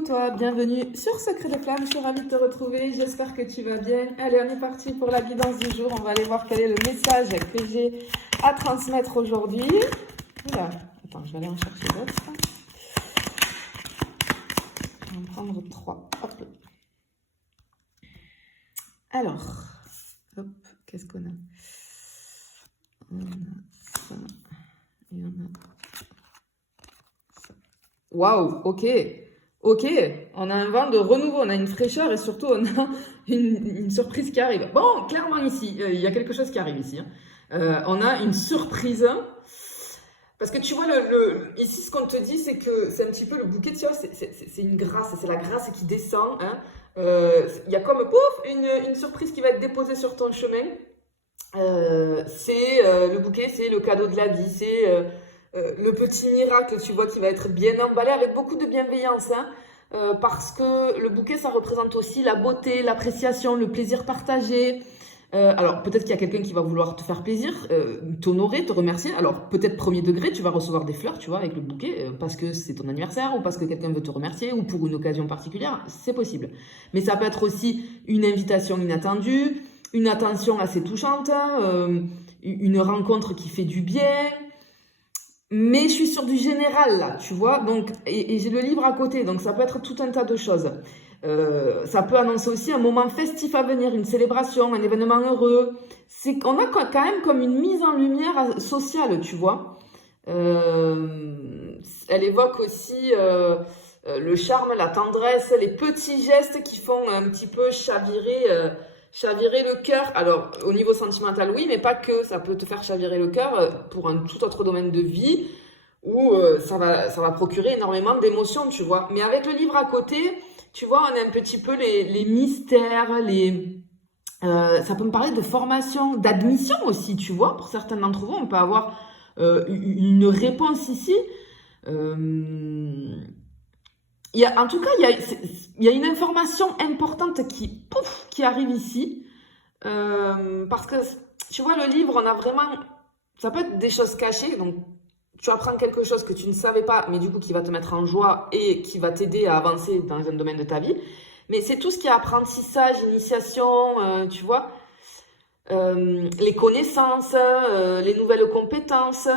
Coucou toi, bienvenue sur Secret des Flammes, je suis ravie de te retrouver, j'espère que tu vas bien. Allez, on est parti pour la guidance du jour, on va aller voir quel est le message que j'ai à transmettre aujourd'hui. Oula, attends, je vais aller en chercher d'autres. Je vais en prendre 3. Hop. Alors, hop, qu'est-ce qu'on a? On a ça, et on a ça. Waouh, ok. Ok, on a un vent de renouveau, on a une fraîcheur et surtout on a une surprise qui arrive. Bon, clairement ici, il y a quelque chose qui arrive ici. On a une surprise. Parce que tu vois, ici ce qu'on te dit, c'est que c'est un petit peu le bouquet de fleurs, c'est une grâce, c'est la grâce qui descend. Hein. Il y a comme, pouf, une surprise qui va être déposée sur ton chemin. Le bouquet, c'est le cadeau de la vie, c'est... le petit miracle, tu vois, qui va être bien emballé avec beaucoup de bienveillance, hein, parce que le bouquet, ça représente aussi la beauté, l'appréciation, le plaisir partagé. Alors, peut-être qu'il y a quelqu'un qui va vouloir te faire plaisir, t'honorer, te remercier. Alors, peut-être premier degré, tu vas recevoir des fleurs, tu vois, avec le bouquet, parce que c'est ton anniversaire, ou parce que quelqu'un veut te remercier, ou pour une occasion particulière, c'est possible. Mais ça peut être aussi une invitation inattendue, une attention assez touchante, une rencontre qui fait du bien. Mais je suis sur du général là, tu vois, donc, et j'ai le livre à côté, donc ça peut être tout un tas de choses. Ça peut annoncer aussi un moment festif à venir, une célébration, un événement heureux. C'est qu'on a quand même comme une mise en lumière sociale, tu vois. Elle évoque aussi le charme, la tendresse, les petits gestes qui font un petit peu chavirer le cœur. Alors, au niveau sentimental, oui, mais pas que. Ça peut te faire chavirer le cœur pour un tout autre domaine de vie où ça va procurer énormément d'émotions, tu vois. Mais avec le livre à côté, tu vois, on a un petit peu les mystères, ça peut me parler de formation, d'admission aussi, tu vois. Pour certains d'entre vous, on peut avoir une réponse ici. En tout cas, il y a une information importante qui arrive ici. Parce que, tu vois, le livre, on a vraiment... Ça peut être des choses cachées, donc tu apprends quelque chose que tu ne savais pas, mais du coup qui va te mettre en joie et qui va t'aider à avancer dans un domaine de ta vie. Mais c'est tout ce qui est apprentissage, initiation, tu vois, les connaissances, les nouvelles compétences.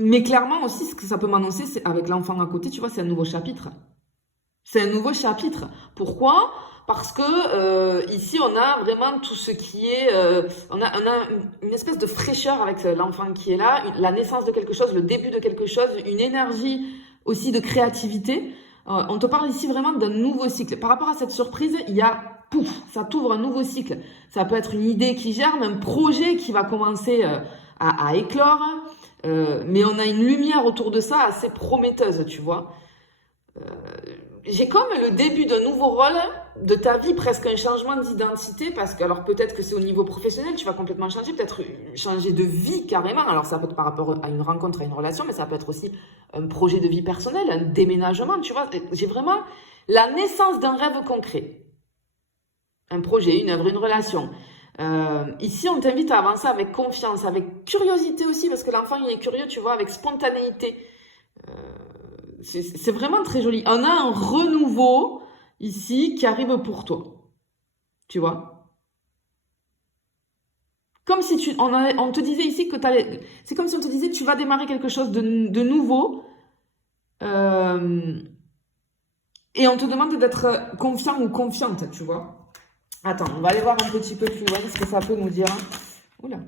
Mais clairement aussi, ce que ça peut m'annoncer, c'est avec l'enfant à côté, tu vois, c'est un nouveau chapitre. C'est un nouveau chapitre. Pourquoi ? Parce que ici, on a vraiment tout ce qui est... on a une espèce de fraîcheur avec l'enfant qui est là, la naissance de quelque chose, le début de quelque chose, une énergie aussi de créativité. On te parle ici vraiment d'un nouveau cycle. Par rapport à cette surprise, il y a... Pouf, ça t'ouvre un nouveau cycle. Ça peut être une idée qui germe, un projet qui va commencer à éclore. Mais on a une lumière autour de ça assez prometteuse, tu vois. J'ai comme le début d'un nouveau rôle de ta vie, presque un changement d'identité, parce que alors peut-être que c'est au niveau professionnel, tu vas complètement changer, peut-être changer de vie carrément. Alors ça peut être par rapport à une rencontre, à une relation, mais ça peut être aussi un projet de vie personnelle, un déménagement, tu vois. J'ai vraiment la naissance d'un rêve concret. Un projet, une œuvre, une relation. Ici, on t'invite à avancer avec confiance, avec curiosité aussi, parce que l'enfant, il est curieux, tu vois, avec spontanéité. C'est vraiment très joli. On a un renouveau ici qui arrive pour toi. Tu vois? Comme si on te disait ici que c'est comme si on te disait tu vas démarrer quelque chose de nouveau. Et on te demande d'être confiant ou confiante, tu vois? Attends, on va aller voir un petit peu plus loin ce que ça peut nous dire. Oula.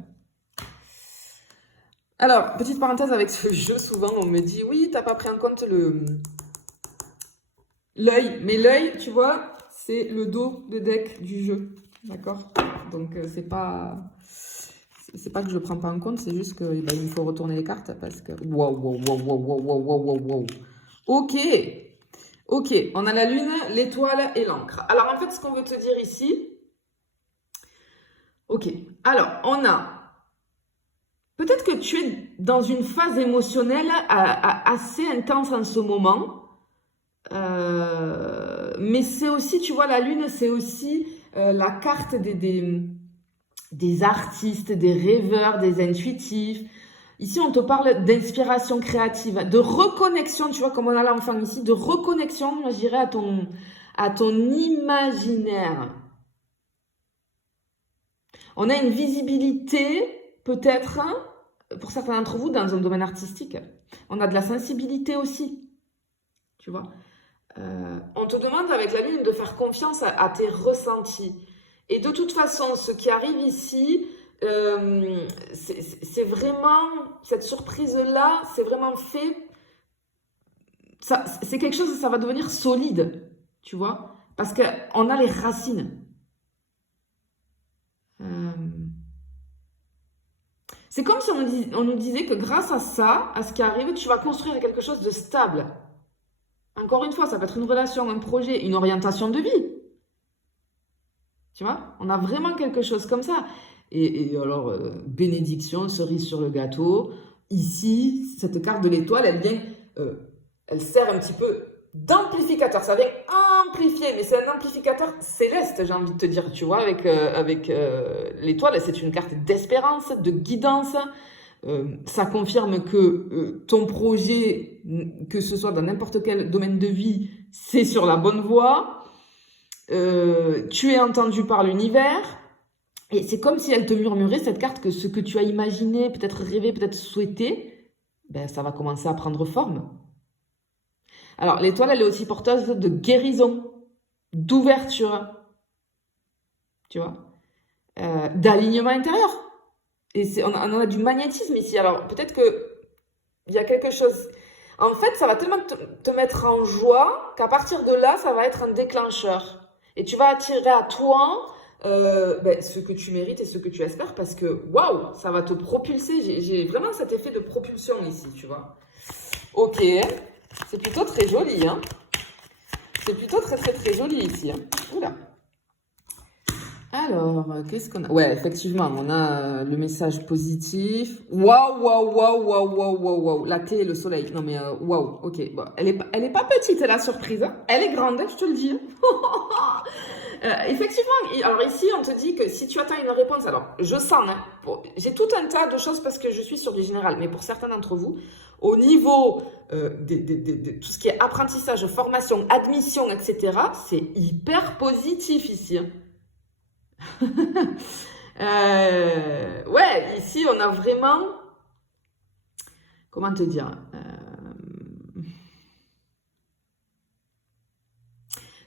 Alors, petite parenthèse avec ce jeu, souvent on me dit oui, t'as pas pris en compte l'œil. Mais l'œil, tu vois, c'est le dos de deck du jeu. D'accord? Donc, c'est pas que je le prends pas en compte, c'est juste que il faut retourner les cartes parce que. Wow. Ok. Ok, on a la lune, l'étoile et l'encre. Alors, en fait, ce qu'on veut te dire ici. Ok, alors, on a. Peut-être que tu es dans une phase émotionnelle assez intense en ce moment. Mais c'est aussi, tu vois, la lune, c'est aussi la carte des artistes, des rêveurs, des intuitifs. Ici, on te parle d'inspiration créative, de reconnexion, tu vois, comme on a l'enfant ici, de reconnexion, moi, je dirais, à ton imaginaire. On a une visibilité, peut-être, hein, pour certains d'entre vous, dans un domaine artistique. On a de la sensibilité aussi, tu vois. On te demande avec la lune de faire confiance à tes ressentis. Et de toute façon, ce qui arrive ici, c'est vraiment, cette surprise-là, c'est vraiment fait, c'est quelque chose, ça va devenir solide, tu vois, parce qu'on a les racines. C'est comme si on nous disait que grâce à ça, à ce qui arrive, tu vas construire quelque chose de stable. Encore une fois, ça peut être une relation, un projet, une orientation de vie. Tu vois, on a vraiment quelque chose comme ça. Et alors, bénédiction, cerise sur le gâteau. Ici, cette carte de l'étoile, elle sert un petit peu d'amplificateur. Ça vient amplifier, mais c'est un amplificateur céleste, j'ai envie de te dire, tu vois, avec l'étoile. C'est une carte d'espérance, de guidance. Ça confirme que ton projet, que ce soit dans n'importe quel domaine de vie, c'est sur la bonne voie. Tu es entendu par l'univers. Et c'est comme si elle te murmurait, cette carte, que ce que tu as imaginé, peut-être rêvé, peut-être souhaité, ben, ça va commencer à prendre forme. Alors, l'étoile, elle est aussi porteuse de guérison, d'ouverture, tu vois, d'alignement intérieur. Et on a du magnétisme ici. Alors, peut-être qu'il y a quelque chose... En fait, ça va tellement te mettre en joie qu'à partir de là, ça va être un déclencheur. Et tu vas attirer à toi... ce que tu mérites et ce que tu espères, parce que waouh, ça va te propulser. J'ai vraiment cet effet de propulsion ici, tu vois. Ok, c'est plutôt très joli, hein. C'est plutôt très très très joli ici, hein. Oula. Alors, qu'est-ce qu'on a? Ouais, effectivement, on a le message positif. Waouh, waouh, waouh, waouh, waouh, waouh, waouh. La clé, le soleil. Non mais waouh, ok. Bon, elle est pas petite la surprise, hein. Elle est grande, je te le dis. Effectivement, alors ici, on te dit que si tu attends une réponse, alors je sens, hein, j'ai tout un tas de choses parce que je suis sur du général, mais pour certains d'entre vous, au niveau de tout ce qui est apprentissage, formation, admission, etc., c'est hyper positif ici. Hein. Ouais, ici, on a vraiment... Comment te dire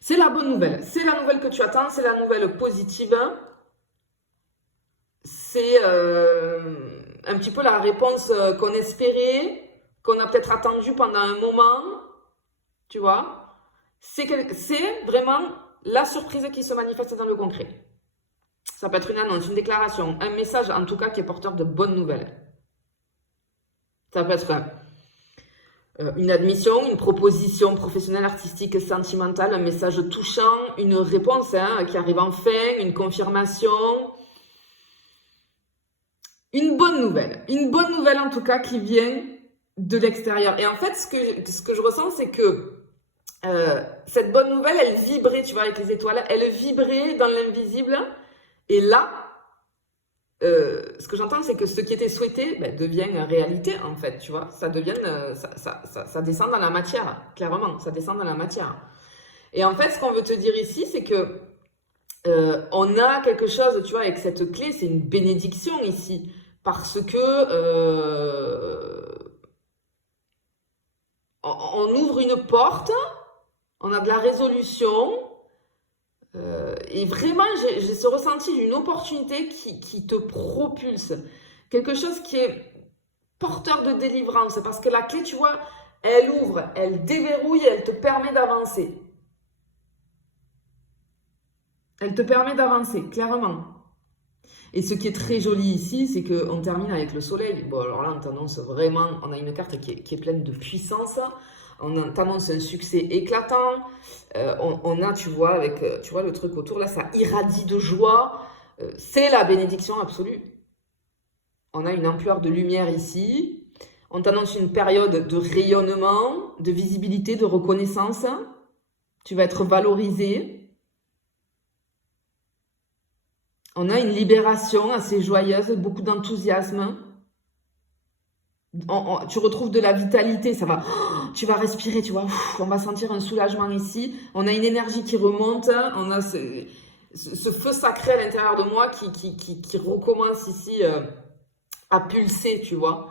c'est la bonne nouvelle. C'est la nouvelle que tu attends, c'est la nouvelle positive. C'est un petit peu la réponse qu'on espérait, qu'on a peut-être attendue pendant un moment. Tu vois, c'est vraiment la surprise qui se manifeste dans le concret. Ça peut être une annonce, une déclaration, un message en tout cas qui est porteur de bonnes nouvelles. Ça peut être une admission, une proposition professionnelle, artistique, sentimentale, un message touchant, une réponse qui arrive enfin, une confirmation. Une bonne nouvelle en tout cas qui vient de l'extérieur. Et en fait, ce que je ressens, c'est que cette bonne nouvelle, elle vibrait, tu vois, avec les étoiles, elle vibrait dans l'invisible. Et là, ce que j'entends, c'est que ce qui était souhaité devient réalité, en fait, tu vois. Ça devient, ça descend dans la matière, clairement, ça descend dans la matière. Et en fait, ce qu'on veut te dire ici, c'est que on a quelque chose, tu vois, avec cette clé, c'est une bénédiction ici, parce que on ouvre une porte, on a de la résolution, et vraiment, j'ai ce ressenti d'une opportunité qui te propulse. Quelque chose qui est porteur de délivrance. Parce que la clé, tu vois, elle ouvre, elle déverrouille, elle te permet d'avancer. Elle te permet d'avancer, clairement. Et ce qui est très joli ici, c'est qu'on termine avec le soleil. Bon, alors là, on t'annonce vraiment, on a une carte qui est pleine de puissance. On t'annonce un succès éclatant. On a, tu vois, avec tu vois, le truc autour, là, ça irradie de joie. C'est la bénédiction absolue. On a une ampleur de lumière ici. On t'annonce une période de rayonnement, de visibilité, de reconnaissance. Tu vas être valorisé. On a une libération assez joyeuse, beaucoup d'enthousiasme. tu retrouves de la vitalité, ça va, tu vas respirer, tu vois, on va sentir un soulagement ici, on a une énergie qui remonte, on a ce feu sacré à l'intérieur de moi qui recommence ici à pulser, tu vois.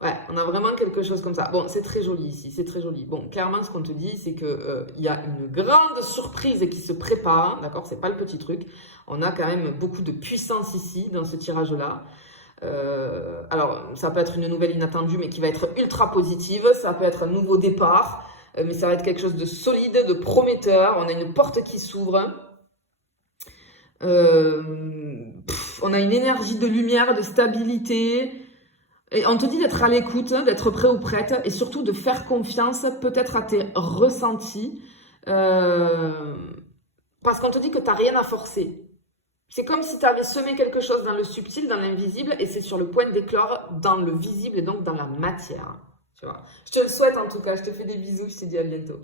Ouais, on a vraiment quelque chose comme ça. Bon, c'est très joli ici, c'est très joli. Bon, clairement, ce qu'on te dit, c'est que il y a une grande surprise qui se prépare, d'accord? C'est pas le petit truc. On a quand même beaucoup de puissance ici, dans ce tirage-là. Alors, ça peut être une nouvelle inattendue, mais qui va être ultra positive. Ça peut être un nouveau départ, mais ça va être quelque chose de solide, de prometteur. On a une porte qui s'ouvre. On a une énergie de lumière, de stabilité. Et on te dit d'être à l'écoute, d'être prêt ou prête, et surtout de faire confiance peut-être à tes ressentis, parce qu'on te dit que tu n'as rien à forcer. C'est comme si tu avais semé quelque chose dans le subtil, dans l'invisible, et c'est sur le point d'éclore dans le visible et donc dans la matière. Tu vois. Je te le souhaite en tout cas, je te fais des bisous, je te dis à bientôt.